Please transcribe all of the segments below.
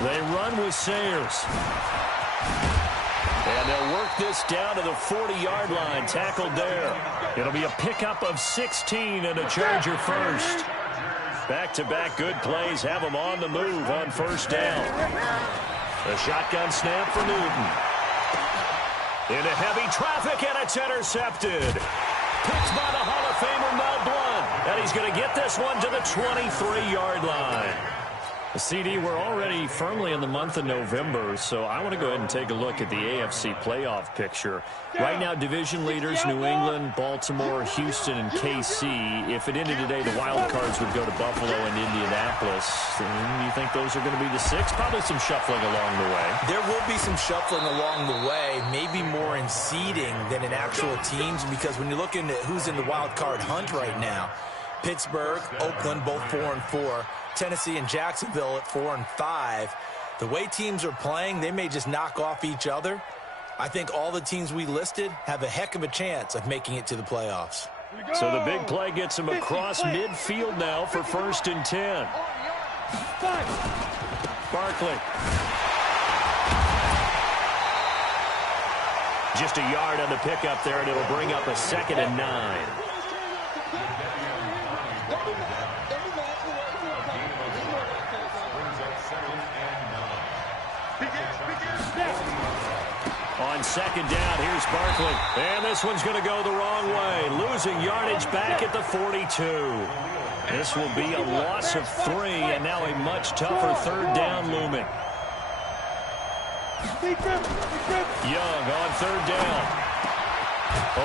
They run with Sayers. And they'll work this down to the 40-yard line, tackled there. It'll be a pickup of 16 and a Charger first. Back-to-back good plays have them on the move on first down. A shotgun snap for Newton. Into heavy traffic, and it's intercepted. Picked by the Hall of Famer Mel Blount. And he's going to get this one to the 23-yard line. CD, we're already firmly in the month of November, so I want to go ahead and take a look at the AFC playoff picture. Right now, division leaders, New England, Baltimore, Houston, and KC. If it ended today, the wild cards would go to Buffalo and Indianapolis. Do you think those are going to be the six? Probably some shuffling along the way. There will be some shuffling along the way, maybe more in seeding than in actual teams, because when you're looking at who's in the wild card hunt right now, Pittsburgh, Oakland, both 4-4. Tennessee and Jacksonville at 4-5. The way teams are playing, they may just knock off each other. I think all the teams we listed have a heck of a chance of making it to the playoffs. So the big play gets him across midfield now for 1st and 10. Barkley. Just a yard on the pickup there, and it'll bring up a 2nd and 9. On 2nd down, here's Barkley. And this one's going to go the wrong way. Losing yardage back at the 42. This will be a loss of 3, and now a much tougher 3rd down looming. Young on 3rd down.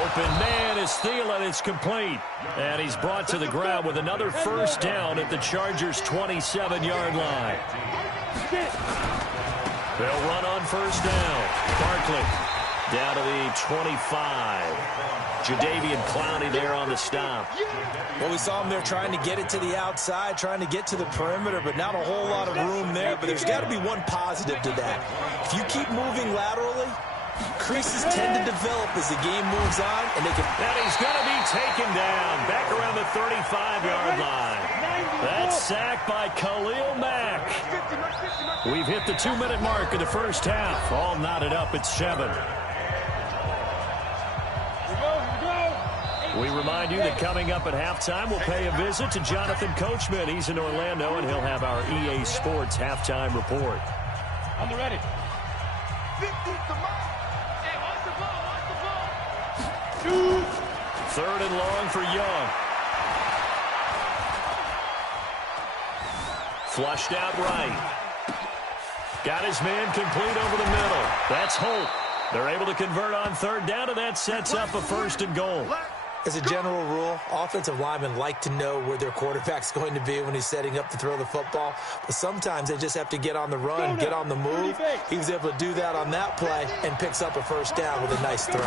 Open man is Thielen. It's complete. And he's brought to the ground with another 1st down at the Chargers' 27-yard line. They'll run on 1st down. Barkley down to the 25. Jadeveon Clowney there on the stop. Well, we saw him there trying to get it to the outside, trying to get to the perimeter, but not a whole lot of room there. But there's got to be one positive to that. If you keep moving laterally, creases tend to develop as the game moves on, and they can. And he's going to be taken down back around the 35-yard line. That's sacked by Khalil Mack. We've hit the 2-minute mark of the first half. All knotted up at 7. We remind you that coming up at halftime, we'll pay a visit to Jonathan Coachman. He's in Orlando, and he'll have our EA Sports halftime report. On the ready. 3rd and long for Young. Flushed out right. Got his man complete over the middle. That's Holt. They're able to convert on 3rd down, and that sets up a 1st and goal. As a general rule, offensive linemen like to know where their quarterback's going to be when he's setting up to throw the football. But sometimes they just have to get on the run, get on the move. He was able to do that on that play and picks up a 1st down with a nice throw.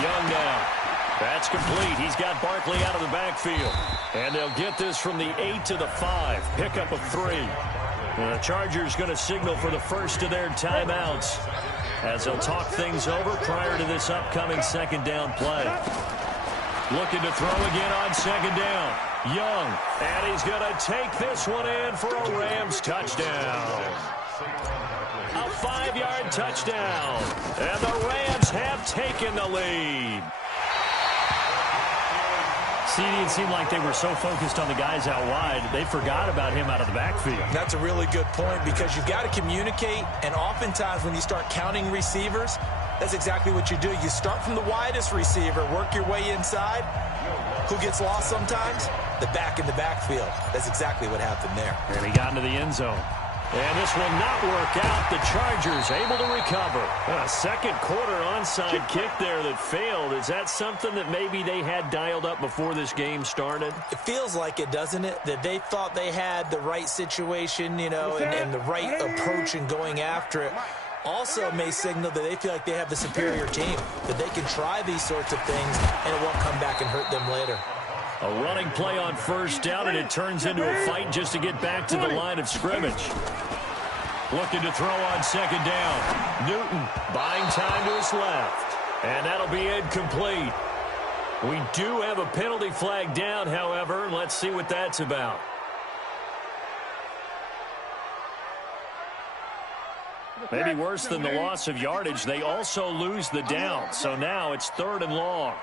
Young now. That's complete. He's got Barkley out of the backfield. And they'll get this from the 8 to the 5. Pickup of 3. The Chargers going to signal for the first of their timeouts as they'll talk things over prior to this upcoming 2nd down play. Looking to throw again on 2nd down. Young. And he's going to take this one in for a Rams touchdown. A 5-yard touchdown. And the Rams have taken the lead. CD, it seemed like they were so focused on the guys out wide, they forgot about him out of the backfield. That's a really good point, because you've got to communicate, and oftentimes when you start counting receivers, that's exactly what you do. You start from the widest receiver, work your way inside. Who gets lost sometimes? The back in the backfield. That's exactly what happened there. And he got into the end zone. And this will not work out. The Chargers able to recover. A 2nd quarter onside kick there that failed. Is that something that maybe they had dialed up before this game started? It feels like it, doesn't it? That they thought they had the right situation, you know, and the right approach in going after it. Also may signal that they feel like they have the superior team, that they can try these sorts of things and it won't come back and hurt them later. A running play on 1st down, and it turns into a fight just to get back to the line of scrimmage. Looking to throw on 2nd down. Newton buying time to his left. And that'll be incomplete. We do have a penalty flag down, however. Let's see what that's about. Maybe worse than the loss of yardage, they also lose the down. So now it's 3rd and long.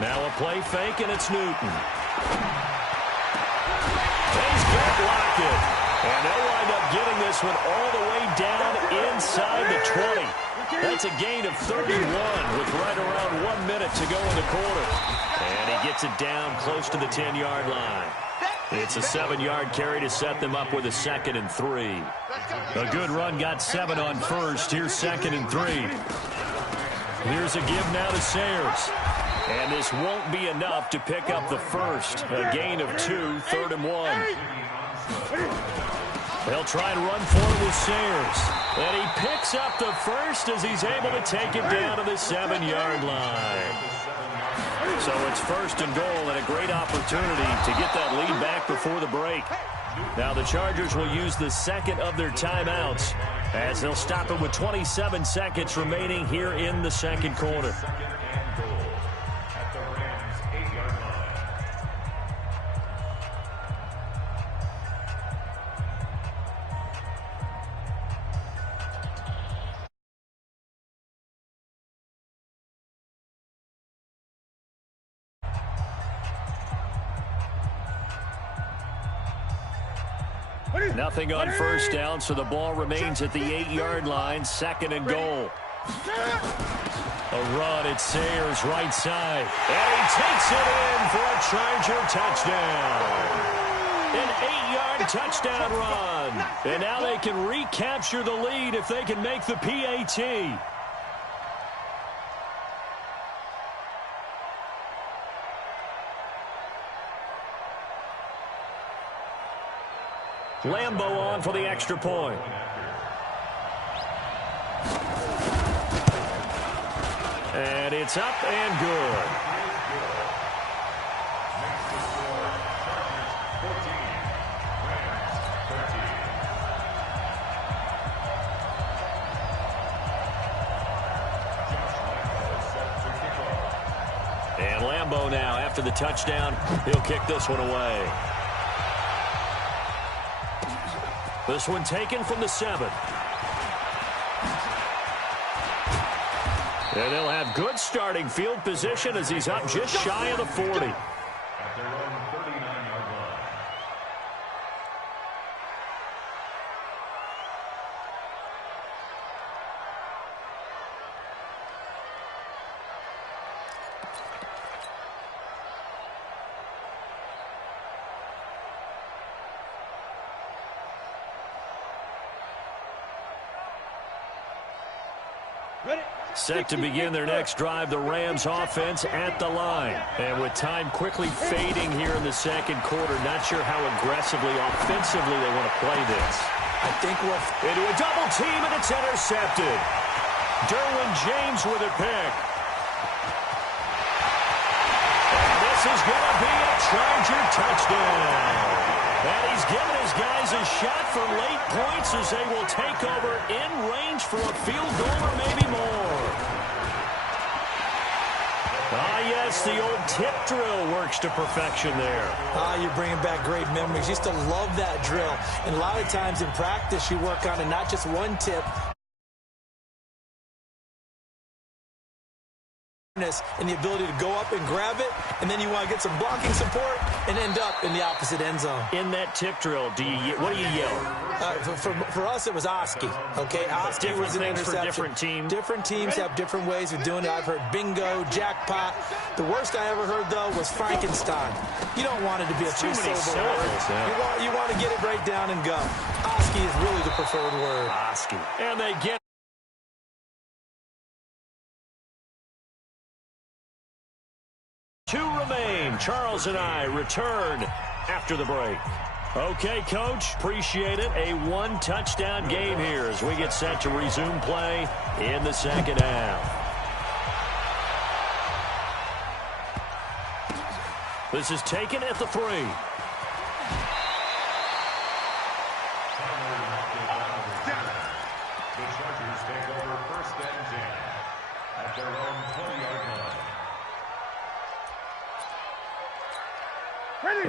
Now a play fake, and it's Newton. He's going to block it. And they'll wind up getting this one all the way down inside the 20. That's a gain of 31 with right around 1 minute to go in the quarter. And he gets it down close to the 10-yard line. It's a 7-yard carry to set them up with a 2nd and 3. A good run got 7 on first. Here's 2nd and 3. Here's a give now to Sayers. And this won't be enough to pick up the first. A gain of 2, 3rd and 1. They'll try and run for it with Sayers. And he picks up the first as he's able to take it down to the 7-yard line. So it's 1st and goal, and a great opportunity to get that lead back before the break. Now the Chargers will use the 2nd of their timeouts as they'll stop it with 27 seconds remaining here in the 2nd quarter. Nothing on first down, so the ball remains at the 8-yard line, 2nd and goal. A run at Sayers right side. And he takes it in for a Charger touchdown. An 8-yard touchdown run. And now they can recapture the lead if they can make the PAT. Lambo on for the extra point. And it's up and good. And Lambo now, after the touchdown, he'll kick this one away. This one taken from the 7. And they'll have good starting field position as he's up just shy of the 40. At their own 39-yard line. Set to begin their next drive, the Rams offense at the line. And with time quickly fading here in the 2nd quarter, not sure how aggressively, offensively they want to play this. I think we're into a double team, and it's intercepted. Derwin James with a pick. And this is going to be a Charger touchdown. And he's given his guys a shot for late points as they will take over in range for a field goal or maybe more. Ah, yes, the old tip drill works to perfection there. You're bringing back great memories. Used to love that drill. And a lot of times in practice, you work on it, not just one tip. And the ability to go up and grab it, and then you want to get some blocking support and end up in the opposite end zone. In that tip drill, what do you yell? For us, it was Oski. Okay, Oski was an interception. For different teams. Different teams have different ways of doing it. I've heard bingo, jackpot. The worst I ever heard, though, was Frankenstein. You don't want it to be a three-syllable word. Yeah. You want to get it right down and go. Oski is really the preferred word. Oski. And they get 2 remain. Charles and I return after the break. Okay, Coach, appreciate it. A 1-touchdown game here as we get set to resume play in the 2nd half. This is taken at the 3. The Chargers take over 1st and 10 at their own 20-yard line.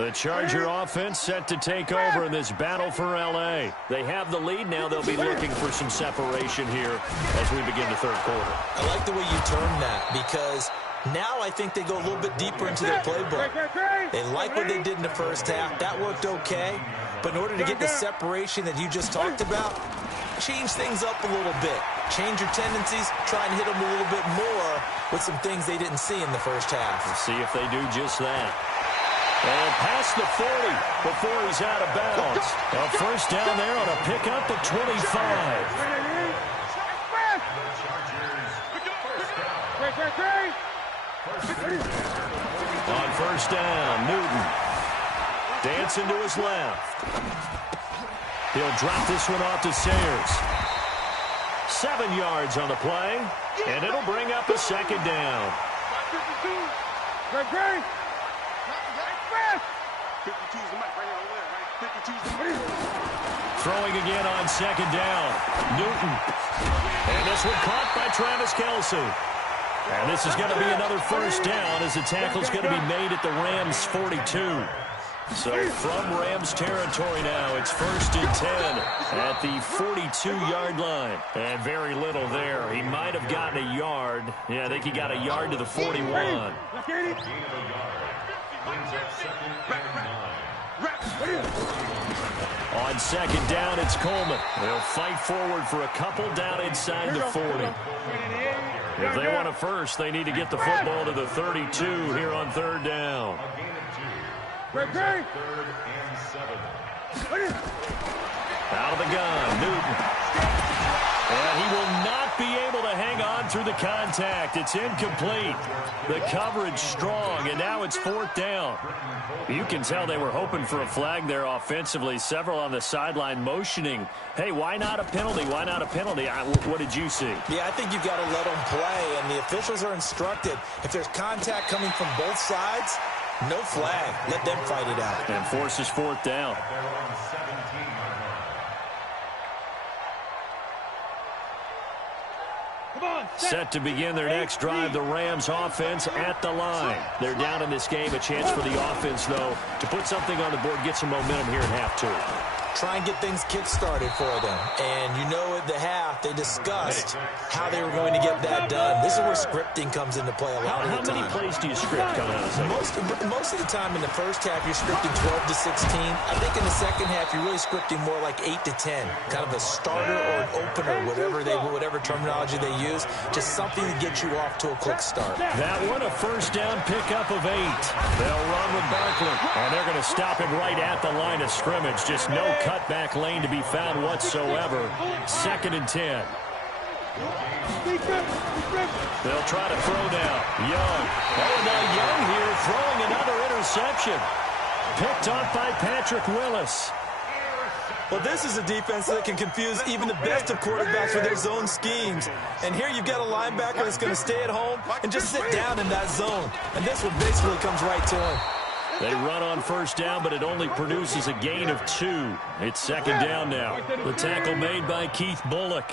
The Charger offense set to take over in this battle for L.A. They have the lead now. They'll be looking for some separation here as we begin the third quarter. I like the way you term that because now I think they go a little bit deeper into their playbook. They like what they did in the first half. That worked okay. But in order to get the separation that you just talked about, change things up a little bit. Change your tendencies. Try and hit them a little bit more with some things they didn't see in the first half. We'll see if they do just that. And past the 40 before he's out of bounds. A first down there on a pickup of 25. On first down, Newton. Dancing to his left. He'll drop this one off to Sayers. 7 yards on the play, and it'll bring up a second down. Throwing again on second down. Newton. And this one caught by Travis Kelce. And this is going to be another first down as the tackle's going to be made at the Rams' 42. So from Rams territory now, it's 1st and 10 at the 42-yard line. And very little there. He might have gotten a yard. Yeah, I think he got a yard to the 41. On second down, it's Coleman. They'll fight forward for a couple down inside the 40. If they want a first, they need to get the football to the 32 here on third down. Out of the gun, Newton. And he will not be able to hang on through the contact. It's incomplete. The coverage strong, and now it's 4th down. You can tell they were hoping for a flag there offensively. Several on the sideline motioning, hey, why not a penalty? Why not a penalty? What did you see? Yeah, I think you've got to let them play, and the officials are instructed. If there's contact coming from both sides, no flag. Let them fight it out. And forces 4th down. Set to begin their next drive, the Rams offense at the line. They're down in this game. A chance for the offense, though, to put something on the board, get some momentum here in half 2. Try and get things kick-started for them. And you know at the half, they discussed how they were going to get that done. This is where scripting comes into play a lot of the time. How many plays do you script coming out of the second? Most of the time in the first half, you're scripting 12 to 16. I think in the second half, you're really scripting more like 8 to 10. Kind of a starter or an opener, whatever terminology they use. Just something to get you off to a quick start. That one, a first down pickup of 8. They'll run with Barkley. And they're going to stop him right at the line of scrimmage. Just no cutback lane to be found whatsoever. 2nd and 10. They'll try to throw now. Young. Oh, now Young here throwing another interception. Picked off by Patrick Willis. Well, this is a defense that can confuse even the best of quarterbacks with their zone schemes. And here you've got a linebacker that's going to stay at home and just sit down in that zone. And this one basically comes right to him. They run on first down, but it only produces a gain of 2. It's 2nd down now. The tackle made by Keith Bullock.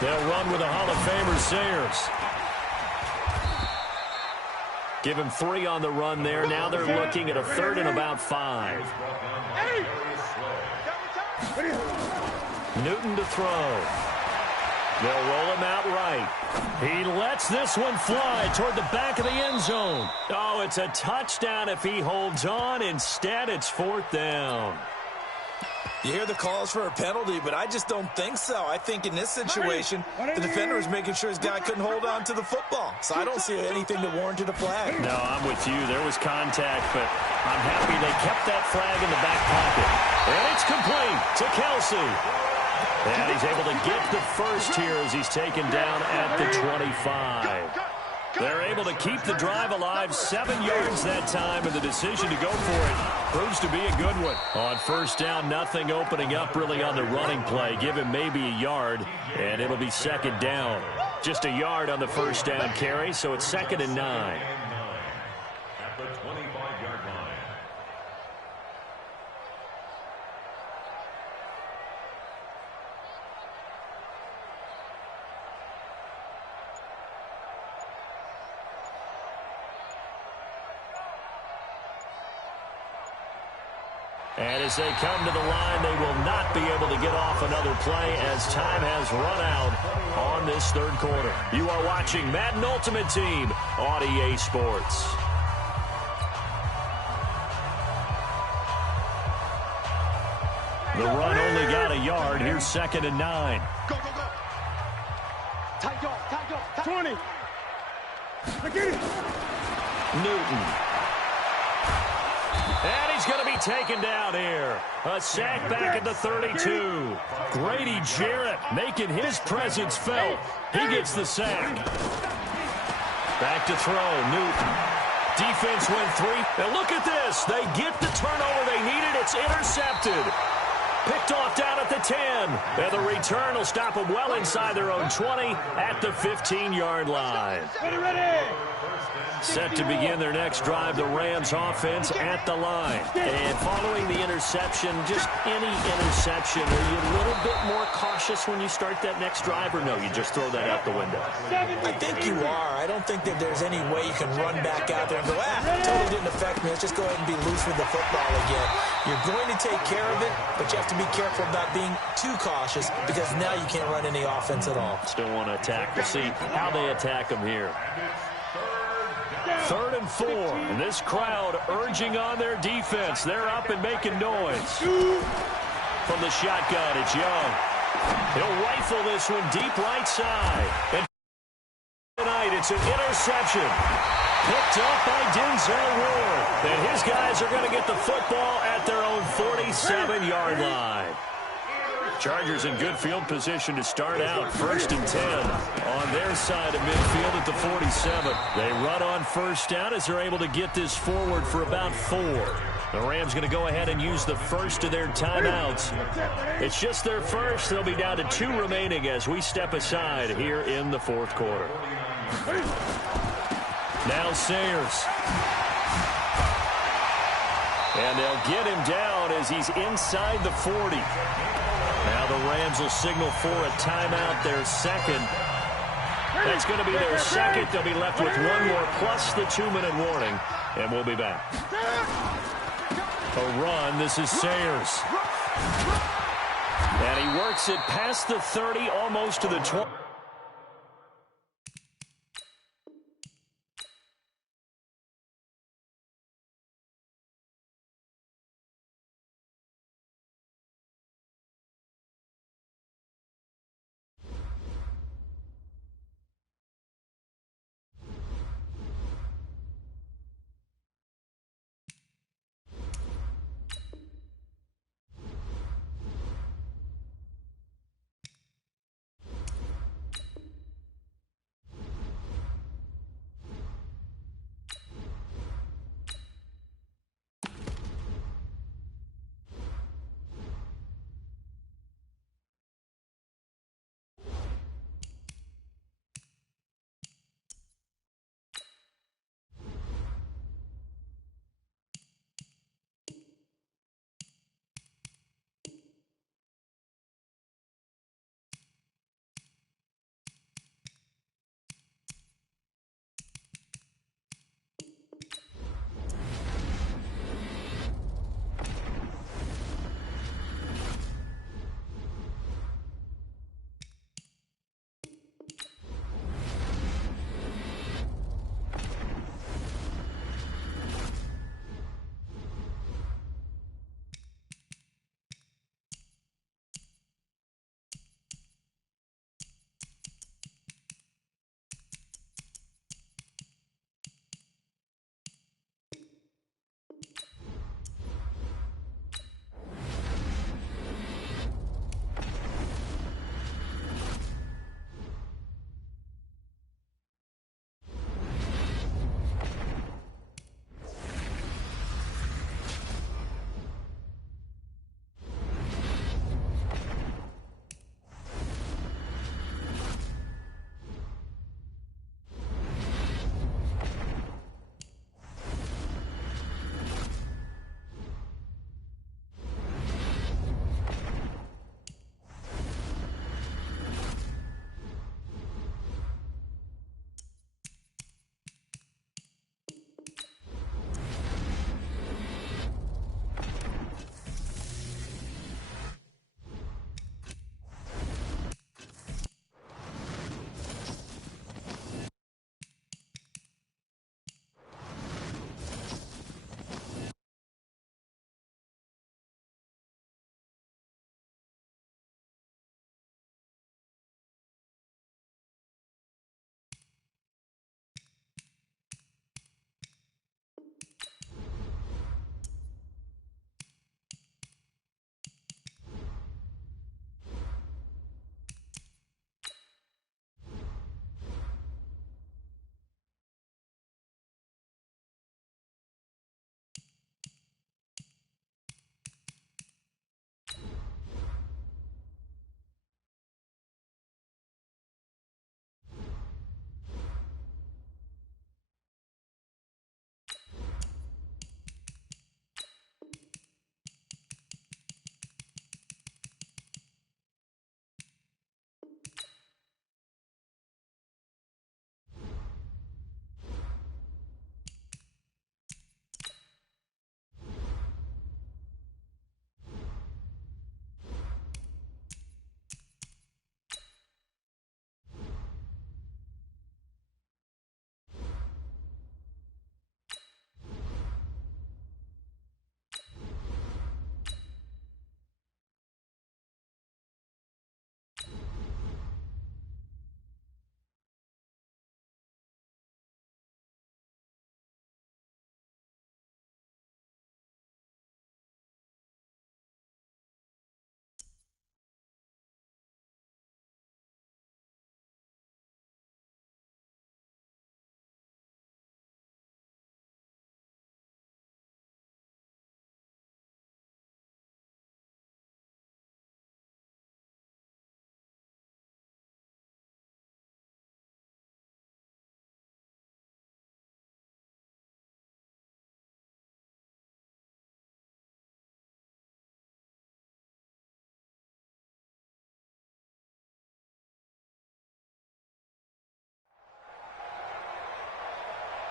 They'll run with a Hall of Famer, Sayers. Give him 3 on the run there. Now they're looking at a 3rd and about 5. Newton to throw. They'll roll him out right. He lets this one fly toward the back of the end zone. Oh, it's a touchdown if he holds on. Instead, it's 4th down. You hear the calls for a penalty, but I just don't think so. I think in this situation, the defender was making sure his guy couldn't hold on to the football. So I don't see anything that warranted a flag. No, I'm with you. There was contact, but I'm happy they kept that flag in the back pocket. And it's complete to Kelce. And he's able to get the first here as he's taken down at the 25. They're able to keep the drive alive. 7 yards that time, and the decision to go for it proves to be a good one. On first down, nothing opening up really on the running play. Give him maybe a yard, and it'll be 2nd down. Just a yard on the first down carry, so it's 2nd and 9. At the 25-yard line. And as they come to the line, they will not be able to get off another play as time has run out on this third quarter. You are watching Madden Ultimate Team on EA Sports. The run only got a yard. Here's 2nd and 9. Go, go, go. Tight go. 20. Get it. Newton. And he's going to be taken down here. A sack back at the 32. Grady Jarrett making his presence felt. He gets the sack. Back to throw. Newton. Defense went 3. And look at this. They get the turnover they needed. It's intercepted. Picked off down at the 10. And the return will stop them well inside their own 20 at the 15-yard line. Ready. Set to begin their next drive, the Rams offense at the line. And following the interception, just any interception, are you a little bit more cautious when you start that next drive, or no, you just throw that out the window? I think you are. I don't think that there's any way you can run back out there and go, totally didn't affect me. Let's just go ahead and be loose with the football again. You're going to take care of it, but you have to be careful about being too cautious because now you can't run any offense at all. Still want to attack. We'll see how they attack them here. 3rd and 4. And this crowd urging on their defense. They're up and making noise. From the shotgun, it's Young. He'll rifle this one deep right side. And tonight, it's an interception. Picked up by Denzel Ward. And his guys are going to get the football at their own 47-yard line. Chargers in good field position to start out. 1st and 10 on their side of midfield at the 47. They run on 1st down as they're able to get this forward for about 4. The Rams going to go ahead and use the first of their timeouts. It's just their first. They'll be down to 2 remaining as we step aside here in the 4th quarter. Now Sayers. And they'll get him down as he's inside the 40. Now the Rams will signal for a timeout, their second. That's going to be their second. They'll be left with 1 more plus the 2-minute warning. And we'll be back. A run. This is Sayers. And he works it past the 30, almost to the 20.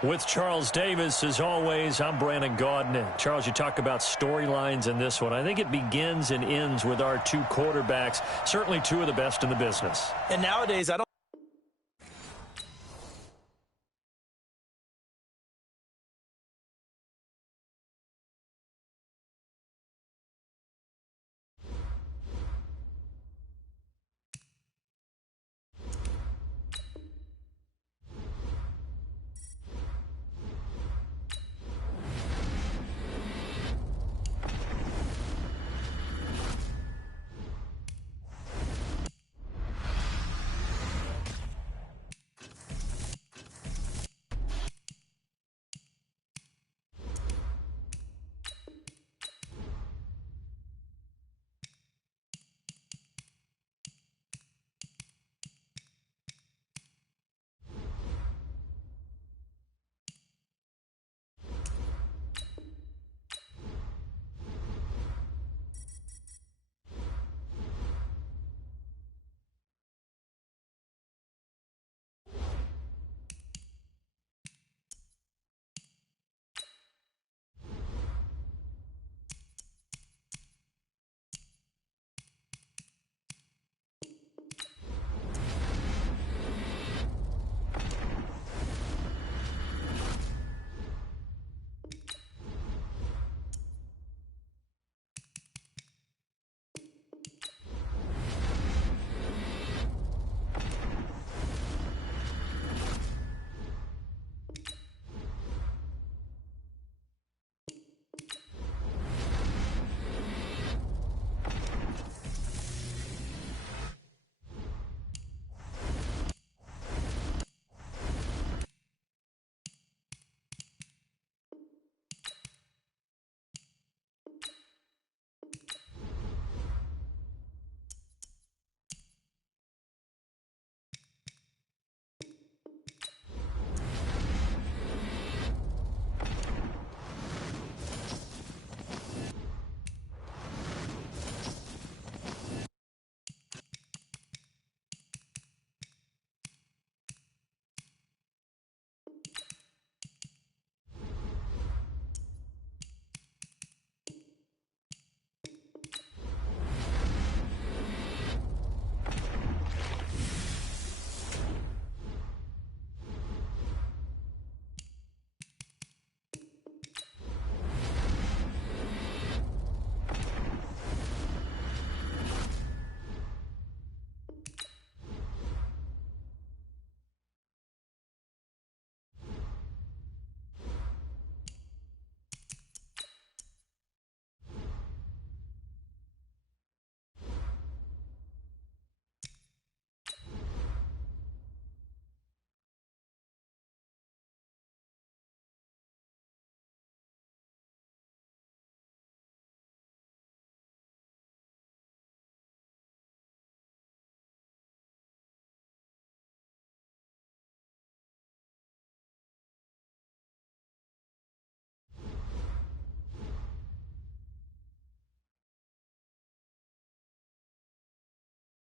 With Charles Davis, as always, I'm Brandon Gaudin. Charles, you talk about storylines in this one. I think it begins and ends with our two quarterbacks, certainly two of the best in the business. And nowadays, I don't